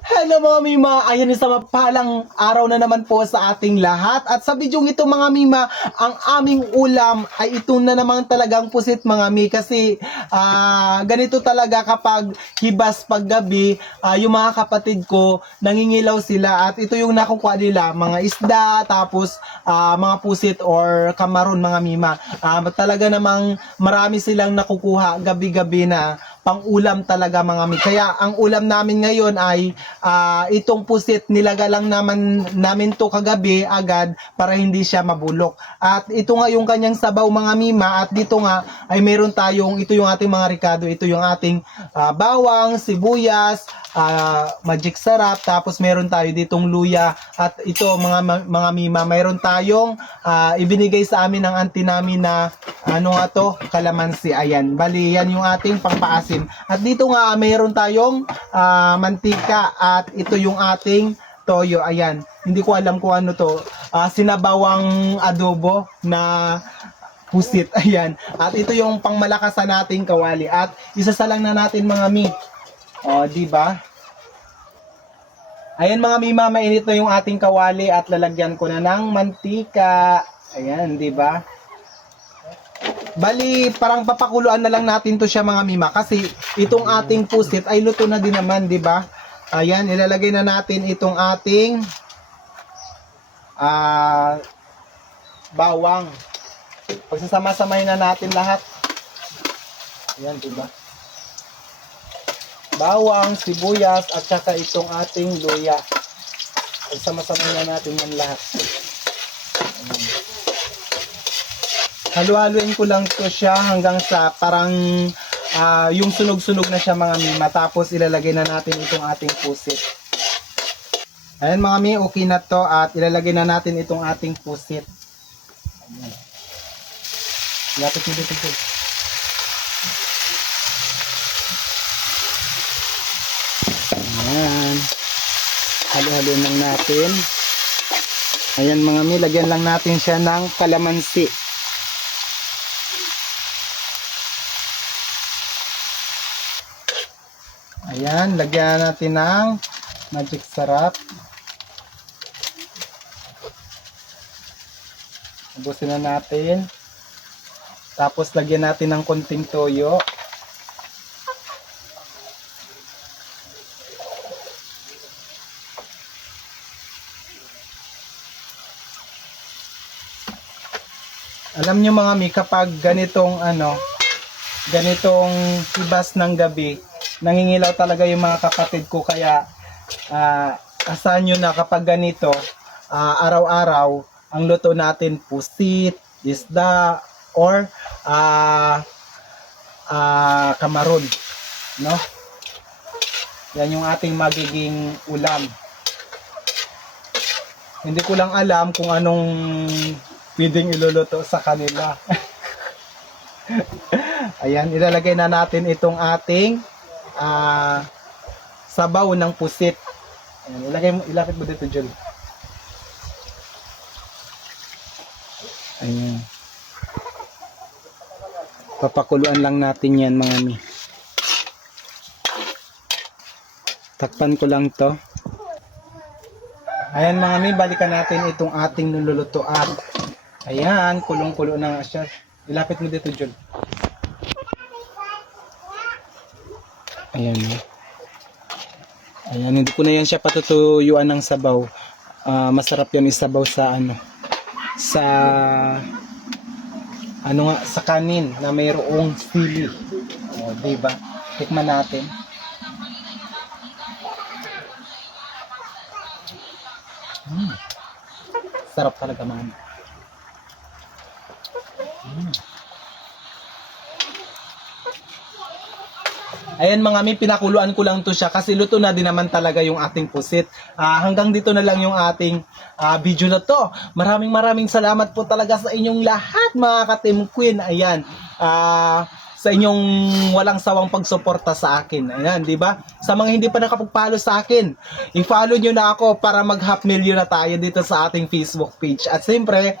Hello mga Mima! Ayan sa mapalang araw na naman po sa ating lahat. At sa bidyong ito mga Mima, ang aming ulam ay ito na naman talagang pusit mga Mi. Kasi ganito talaga kapag hibas paggabi, yung mga kapatid ko, nangingilaw sila. At ito yung nakukuha nila, mga isda, tapos mga pusit or kamaron mga Mima. Talaga namang marami silang nakukuha gabi-gabi na pang-ulam talaga mga Mi. Kaya ang ulam namin ngayon ay itong pusit nilaga lang namin to kagabi agad para hindi siya mabulok. At ito nga yung kanyang sabaw mga Mima, at dito nga ay meron tayong, ito yung ating mga ricado, ito yung ating bawang, sibuyas, magic sarap, tapos meron tayo ditong luya, at ito mga Mima, meron tayong ibinigay sa amin ng auntie namin na ano nga to, kalamansi. Ayan, bali yan yung ating pangpaasim. At dito nga meron tayong mantika, at ito yung ating toyo. Ayan, hindi ko alam kung ano to, sinabawang adobo na pusit. Ayan, at ito yung pangmalakasan nating kawali, at isasalang na natin mga Mi. O, di ba? Ayan mga Mima, mainit na yung ating kawali at lalagyan ko na ng mantika. Ayan, di ba? Bali, parang papakuluan na lang natin to siya mga Mima, kasi itong ating pusit ay luto na din naman, di ba? Ayan, ilalagay na natin itong ating bawang. Pagsasama-samahin na natin lahat. Ayan, di ba? Bawang, sibuyas, at saka itong ating luya. Pagsama-samahin na natin yan lahat. Ayan. Halu-haluin ko lang to siya hanggang sa parang yung sunog-sunog na siya mga Mi. Tapos ilalagay na natin itong ating pusit. Ayan mga Mi, okay na to, at ilalagay na natin itong ating pusit. Ayan. Lapit nito ito. Ayan. Halu-haluin lang natin. Ayan mga Mi, lagyan lang natin siya ng kalamansi. Ayan, lagyan natin ng magic sarap. Ubusin na natin. Tapos lagyan natin ng konting toyo. Alam nyo mga Mi, kapag ganitong ganitong hibas ng gabi, nangingilaw talaga yung mga kapatid ko. Kaya asahan nyo na kapag ganito, araw-araw ang luto natin pusit, isda, or kamaron, no? Yan yung ating magiging ulam. Hindi ko lang alam kung anong pwedeng iluluto sa kanila. Ayan, ilalagay na natin itong ating sabaw ng pusit. Ayan, ilapit mo dito, Jun. Ayan. Papakuluan lang natin yan mga Mi. Takpan ko lang to. Ayan mga Mi, balikan natin itong ating nilulutuan. Ayan, kulong-kulo na nga siya. Ilapit mo dito, Jun. Ayan. Ayan, hindi ko na yan siya patutuyuan ng sabaw. Masarap yun isabaw sa sa kanin na mayroong sili. O, diba? Tikman natin. Sarap talaga man. Ayan mga Mi, pinakuluan ko lang to siya kasi luto na din naman talaga yung ating pusit. Hanggang dito na lang yung ating video na to. Maraming salamat po talaga sa inyong lahat mga ka-Team Queen. Ayan. Sa inyong walang sawang pagsuporta sa akin. Ayan, di ba? Sa mga hindi pa nakapag-follow sa akin, i-follow nyo na ako para mag 500,000 na tayo dito sa ating Facebook page. At siyempre,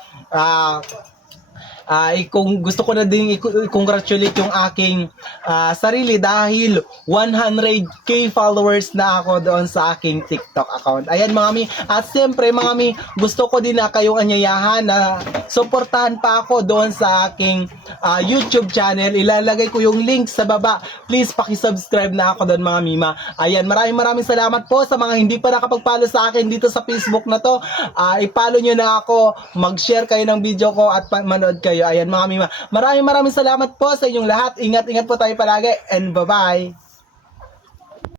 kung gusto ko na din i-congratulate yung aking sarili dahil 100k followers na ako doon sa aking TikTok account. Ayan mga mi, at siyempre mga mi, gusto ko din na kayong anyayahan na suportahan pa ako doon sa aking YouTube channel. Ilalagay ko yung link sa baba. Please paki-subscribe na ako doon mga mima. Ayan, maraming salamat po sa mga hindi pa nakapag-follow sa akin dito sa Facebook na to. I-follow nyo na ako, mag-share kayo ng video ko at manood kayo. Ayan mga mima. Maraming salamat po sa inyong lahat. Ingat po tayo palagi and bye-bye.